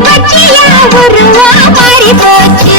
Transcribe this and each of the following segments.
பச்சியா உருவா மாறி போச்சு.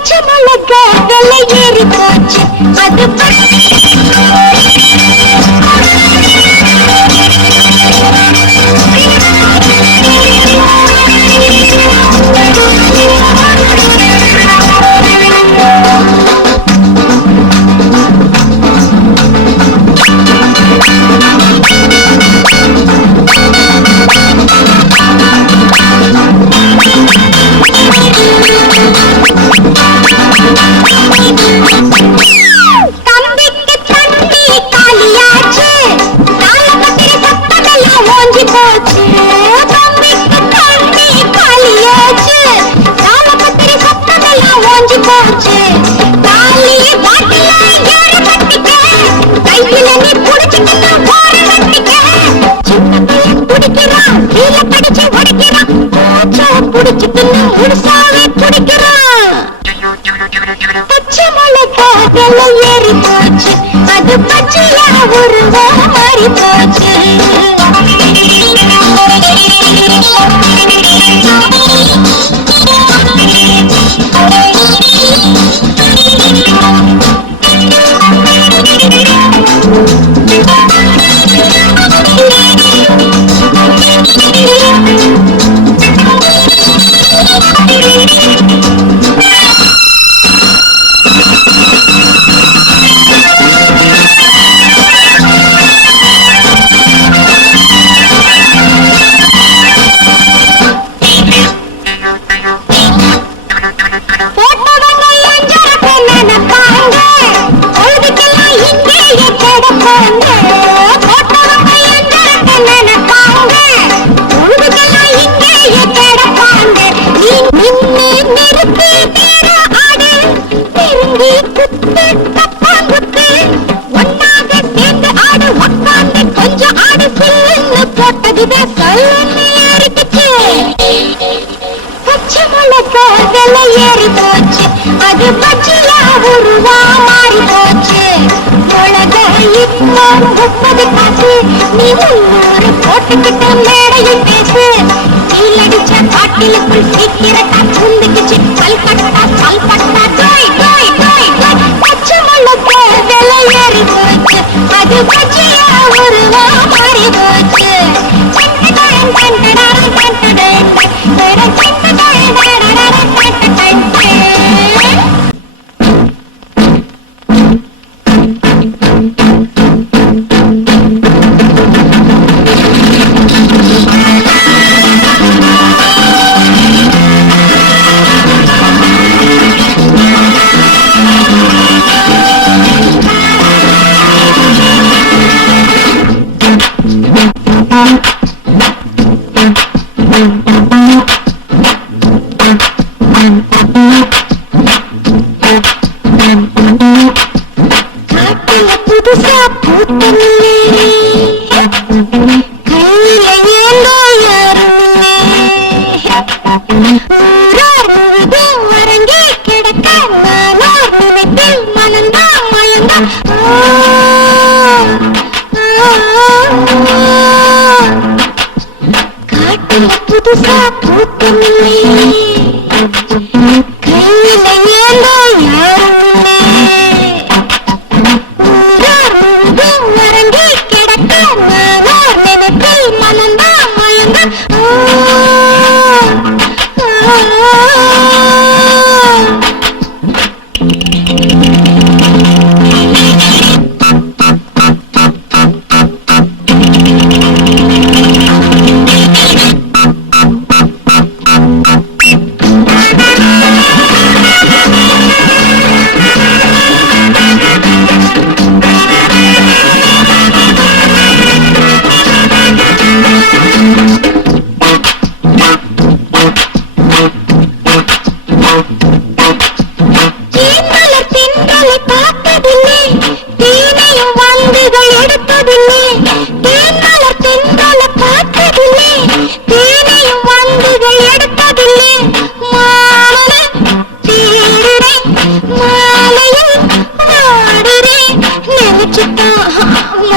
பச்சை மிளகாய் ஏறி போச்சு, அது பச்சையா உருவா மாறி போச்சு. பச்சை மிளகாய் ஏறி போச்சு, அது பச்சையா உருவா மாறி போச்சு. மிளகாய் இப்போ 30 காசு, நீ 300 போட்டுக்கிட்ட மேடையில் பேசு. சீலடிச்ச காட்டிலுக்குள் சீக்கிரட்டா புந்துக்குச்சு, பல்பட்டா பல்பட்டா டோய் டோய் டோய் டோய். பச்சை மிளகாய் விலை ஏறி போச்சு, அது பச்சையா உருவா மாறி போச்சு. புதுசா பூத்தமில்லே கையில ஏந்தோ யாருமே வரங்கி கிடக்க நானோ நினைப்பில் மனந்தா மயந்தா. காட்டுல புதுசா பூத்தமில்லே கையில ஏந்தோ யாருமே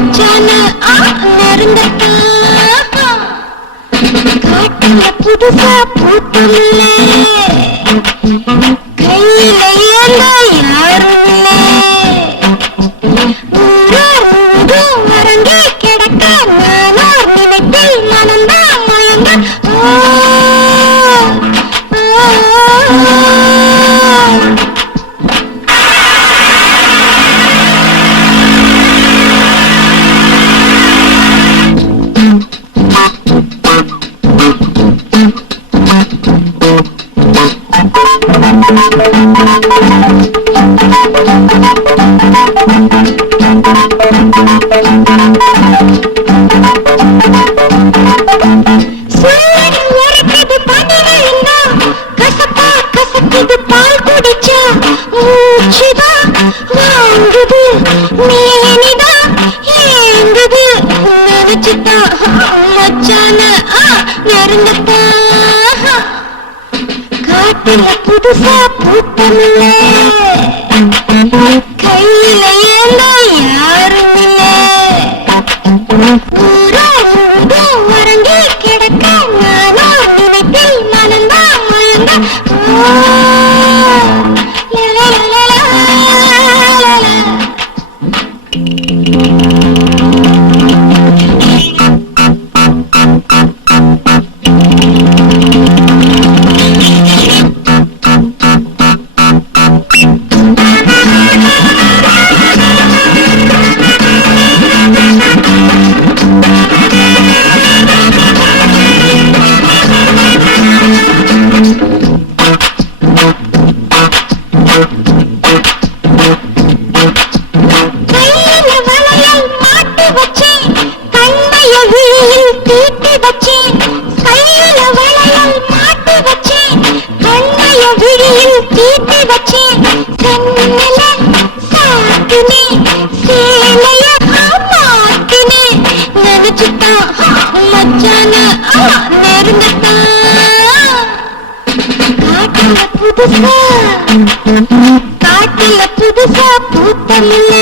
மச்சான நெருங்கட்டா காட்டுல புதுசா பூத்தமில்ல கையில ஏந்த யாரும் இல்ல ஊரும் மறங்கி கிடக்க நானோ நினைப்பில் மனந்தான் மயங்க காட்டுல புதுசா பூத்தமில்ல கையில ஏந்த யாரும் இல்ல ஊரும் மறங்கி கிடக்க நானோ நினைப்பில் மனந்தான் மயங்க காட்டுல புதுசா பூத்தமில்ல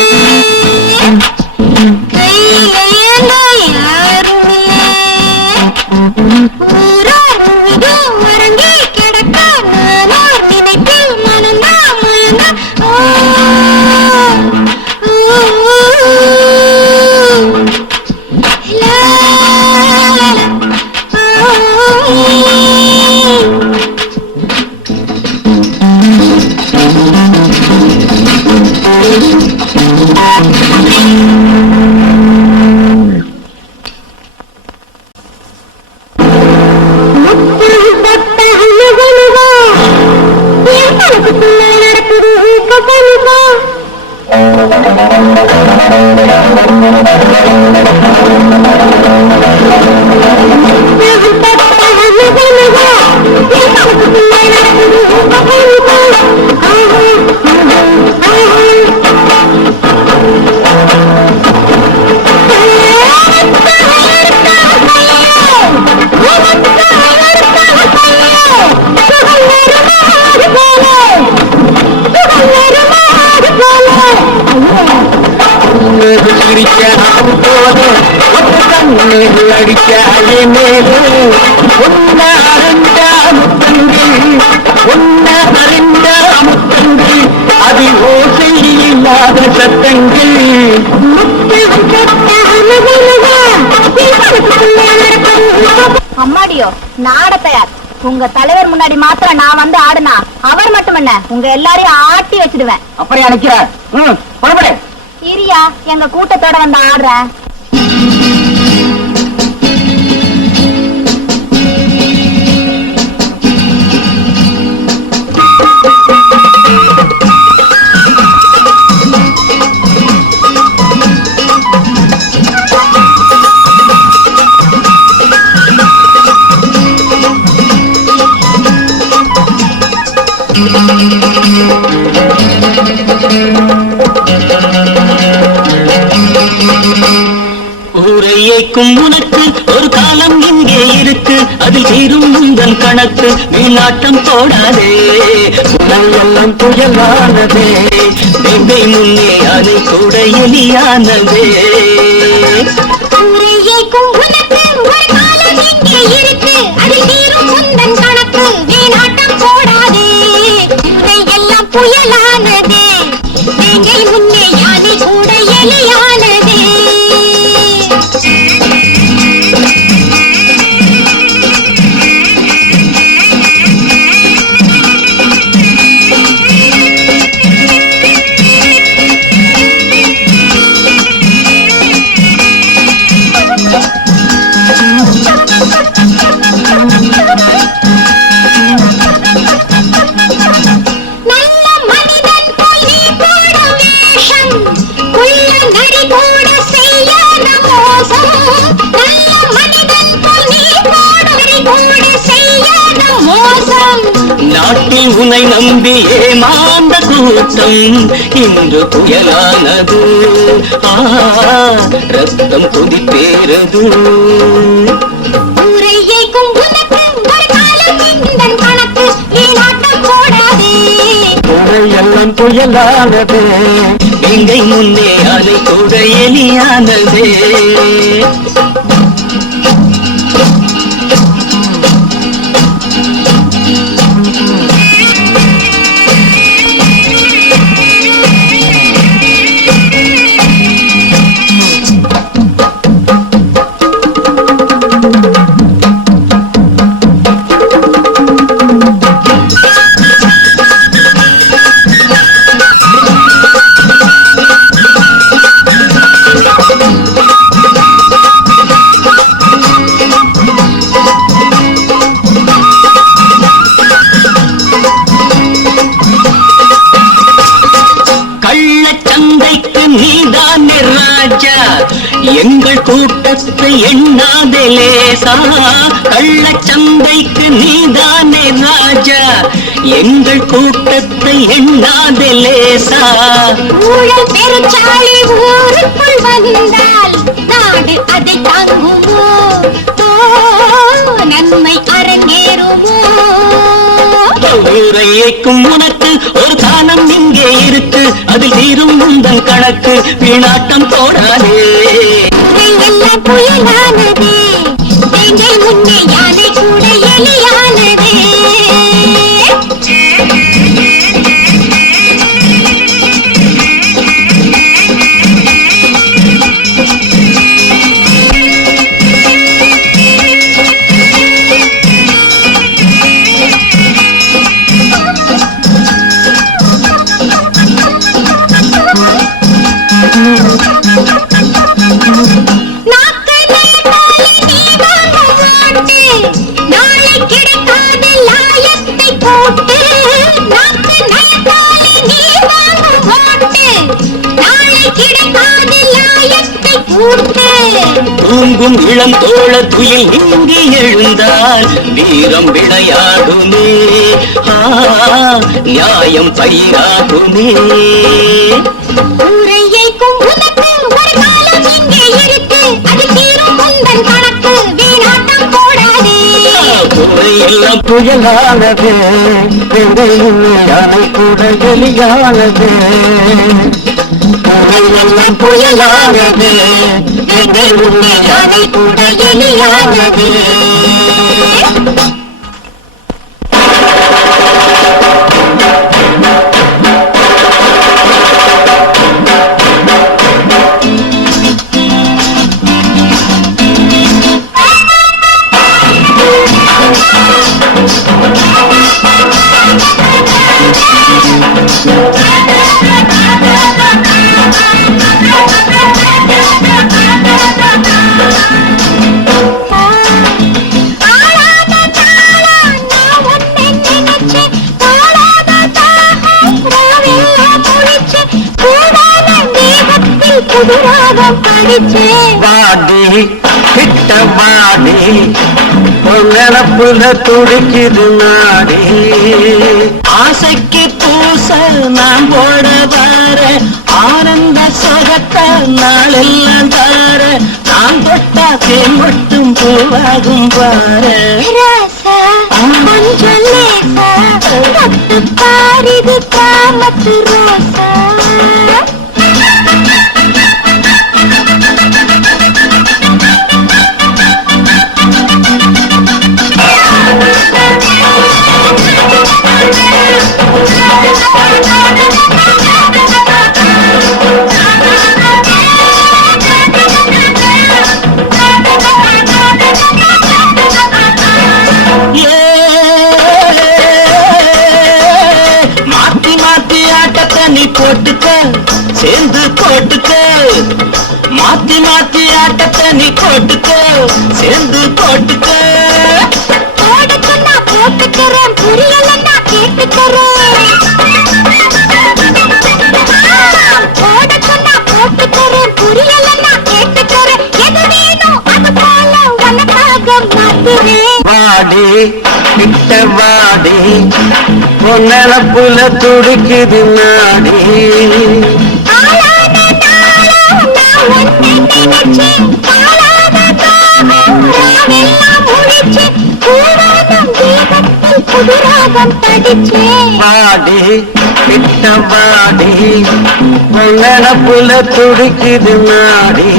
கையில ஏந்த யாரும் இல்ல ஊரும் மறங்கி கிடக்க நானோ நினைப்பில் மனந்தான் மயங்க அம்மாடியோ நாட தயார். உங்க தலைவர் முன்னாடி மாத்திரம் நான் வந்து ஆடுனா அவர் மட்டும் என்ன உங்க எல்லாரையும் ஆட்டி வச்சிடுவேன். அப்படியே நினைக்கிறார். இரியா எங்க கூட்டத்தோட வந்து ஆடுறேன். ஊரையேக்கும் உனக்கு ஒரு காலம் இங்கே இருக்கு, அதில் தீரும் முந்தன் கணக்கு. வீணாட்டம் போடாதே, எல்லாம் புயலானதே, வேங்கை முன்னே அது கூட எலியானதே. உரையைக்கும் உனக்கு ஒரு காலம் இங்கே இருக்கு அதில் தீரும் உந்தன் கணக்கு வீணாட்டம் போடாதே எல்லாம் புயலானதே வேங்கை முன்னே யானை கூட எலியானதே நாட்டில் உன்னை நம்பி ஏமாந்த கூட்டம் இன்று புயலானது. ரத்தம் கொதிப்பேறது. உரையைக்கும் உனக்கு ஒரு காலம் இந்தன் கணக்கு வீணாட்டம் போடாதே உரையெல்லாம் புயலானது. எங்கை முன்னே அதை கூட எலியானதே. எங்கள் கூட்டத்தை எண்ணாதே லேசா. கள்ளச்சந்தைக்கு நீதானே ராஜா. எங்கள் கூட்டத்தை எண்ணாதே லேசா. ஊழல் பெருச்சாளி ஊருக்குள் வந்தால் நாடு அதை தாங்குமோ? நன்மை அரங்கேறுமோ? உரையைக்கும் உனக்கு ஒரு காலம் இங்கே இருக்கு அதில் தீரும் உந்தன் கணக்கு வீணாட்டம் போடாதே. எல்லாம் புயலானதே வேங்கை முன்னே யானை கூட எலியானதே. தூங்கும் இளம் தோழ துயில் இங்கு எழுந்தால் வீரம் விளையாடுமே. நியாயம் பயிராகுமே. உரையைக்கும் உனக்கு ஒரு காலம் இங்கே இருக்கு அதில் தீரும் உந்தன் கணக்கு வீணாட்டம் போடாதே. உரையெல்லாம் புயலானது. யானை கூட எலியானது. உரையெல்லாம் புயலானது. யானை கூட எலியானது. வாடி கிட்ட வாடி நினப்புல துடிக்குது நாடி. ஆசைக்கு பூச நான் போட வர ஆனந்த சொகத்த நாளெல்லாம் தார. நான் தொட்டா தேன் மட்டும் பூவாகும் பாரு. பாரிது காமத்து ரோசா. சேர்ந்து போட்டுக்கோ மாத்தி மாத்தி ஆட்டத்தை நீ போட்டுக்கோ சேர்ந்து போட்டுக்கோ போட சொன்னா போட்டுக்கிறேன் புரியலன்னா கேட்டுக்கிறேன் போட சொன்னா போட்டுக்கிறேன் புரியலன்னா கேட்டுக்கிறேன் எது வேணும் அது போல உனக்காக மாத்துறேன் வாடி கிட்ட வாடி பொன்னளப்புல துடிக்குது நாடி ஆளான நாளா நான் உன்னை நினைச்சேன் காலாத தாகம் ராவெல்லாம் முழிச்சு பூவானம் தீபத்தில் புதுராகம் படிச்சேன் வாடி கிட்ட வாடி பொன்னளப்புல துடிக்குது நாடி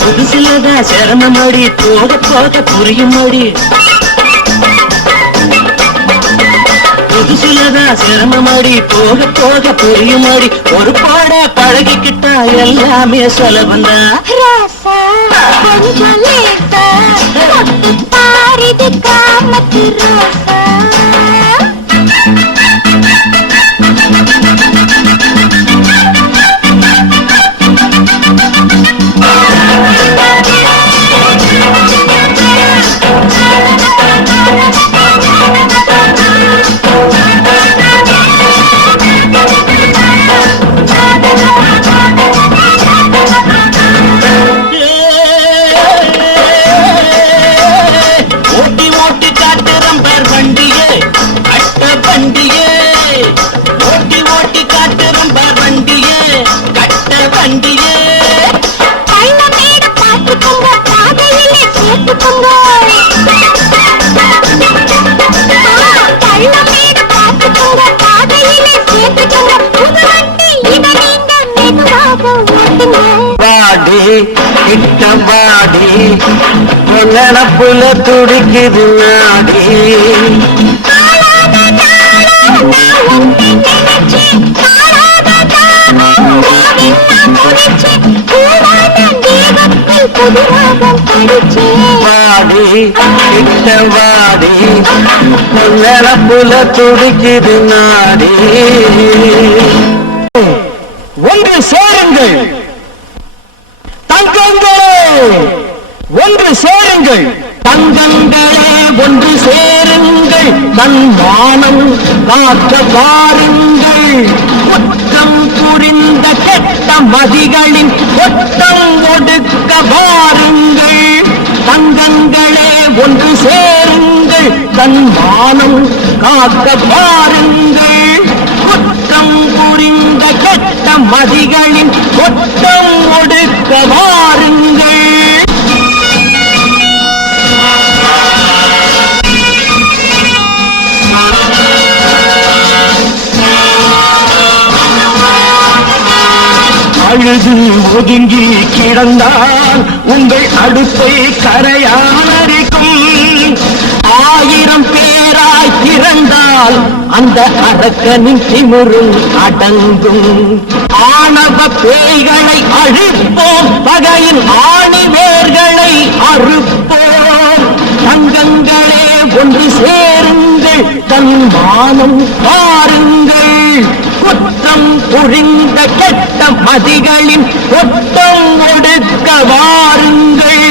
புதுசுலதான் சிரமமடி போக போக புரியுமடி புதுசுலதான் சிரமமடி போக போக புரியுமடி ஒரு பாட பழகிக்கிட்டா எல்லாமே சுலபந்தான் ராசா கொஞ்சம் லேசா தொட்டு பாரிது காமத்து ரோசா ஓட்டி ஓட்டி காட்டுறோம் பார் வண்டியே கட்ட வண்டியே ஓட்டி ஓட்டி காட்டுறோம் பார் வண்டியே கட்ட வண்டியே பள்ளமேடு பார்த்துக்கோங்க பாதையிலே சேர்த்துக்கோங்க பள்ளமேடு பார்த்துக்கோங்க பாதையிலே சேர்த்துக்கோங்க புது வண்டி இதை நீங்க மெதுவாக ஓட்டுங்க வாடி கிட்ட வாடி பொன்னளப்புல துடிக்குது நாடி ஆளாத நாளா நான் உன்னை நினைச்சேன் காலாத தாகம் ராவெல்லாம் முழிச்சு பூவானம் தீபத்தில் புதுராகம் படிச்சேன் வாடி கிட்ட வாடி பொன்னளப்புல துடிக்குது நாடி ஒன்று சேருங்கள் தங்கங்களே ஒன்று சேருங்கள் தங்கங்களே ஒன்று சேருங்கள் தன்மானம் காக்க வாருங்கள் குற்றம் புரிந்த கெட்ட மதிகளின் கொட்டம் ஒடுக்க வாருங்கள் தங்கங்களே ஒன்று சேருங்கள் தன்மானம் காக்க வாருங்கள் குற்றம் புரிந்த கெட்ட மதிகளின் கொட்டம் ஒடுக்க வாருங்கள் அழுது ஒதுங்கி கிடந்தால் உங்கள் அடுப்பை கரையானரிக்கும் 1000 பேராய் பிறந்தால் அந்த அரக்கனின் திமிரும் அடங்கும் ஆணவ பேய்களை அழிப்போம் பகையின் ஆணிவேர்களை அறுப்போம் தங்கங்களே ஒன்று சேருங்கள் தன்மானம் பாருங்கள் குற்றம் புரிந்த கெட்ட மதிகளின் கொட்டம் ஒடுக்க வாருங்கள்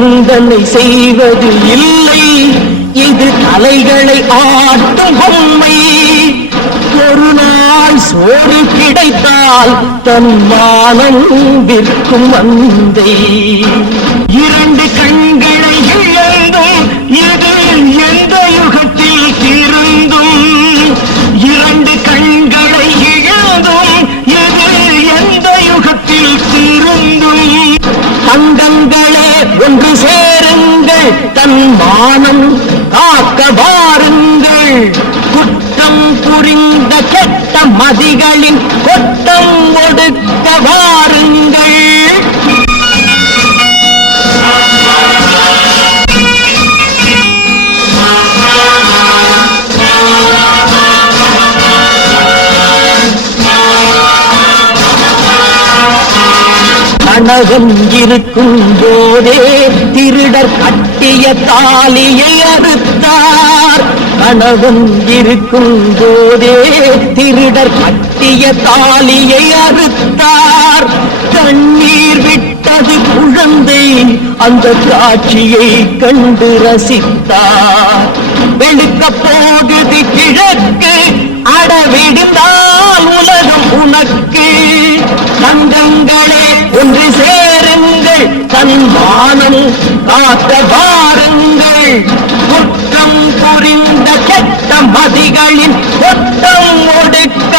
நிந்தனை செய்வது இல்லை, இது கலைகளை ஆட்டும் பொம்மை. ஒரு நாள் சோறு கிடைத்தால் தன் மானம் விற்கும் மந்தை. இரண்டு கண்களை இழந்தும் இது எந்த யுகத்தில் திருந்தும், இரண்டு கண்களை இழந்தும் இது எந்த யுகத்தில் திருந்தும். தங்கங்களே ஒன்று சேருங்கள், தன் மானம் காக்க வாருங்கள். குற்றம் புரிந்த கெட்ட மதிகளின் கொட்டம் ஒடுக்க வாருங்கள். கணவன் இருக்கும் போதே திருடர் கட்டிய தாலியை அறுத்தார். கணவன் இருக்கும் போதே திருடர் கட்டிய தாலியை அறுத்தார். கண்ணீர் விட்டது குழந்தை அந்த காட்சியை கண்டு ரசித்தார். வெளுக்க போகுது கிழக்கு, அடவிடுந்தால் உலகம் உனக்கு. தங்கங்களே ஒன்று சேருங்கள், தன் மானம் காக்க வாருங்கள். குற்றம் புரிந்த கெட்ட மதிகளின் கொட்டம் ஒடுக்க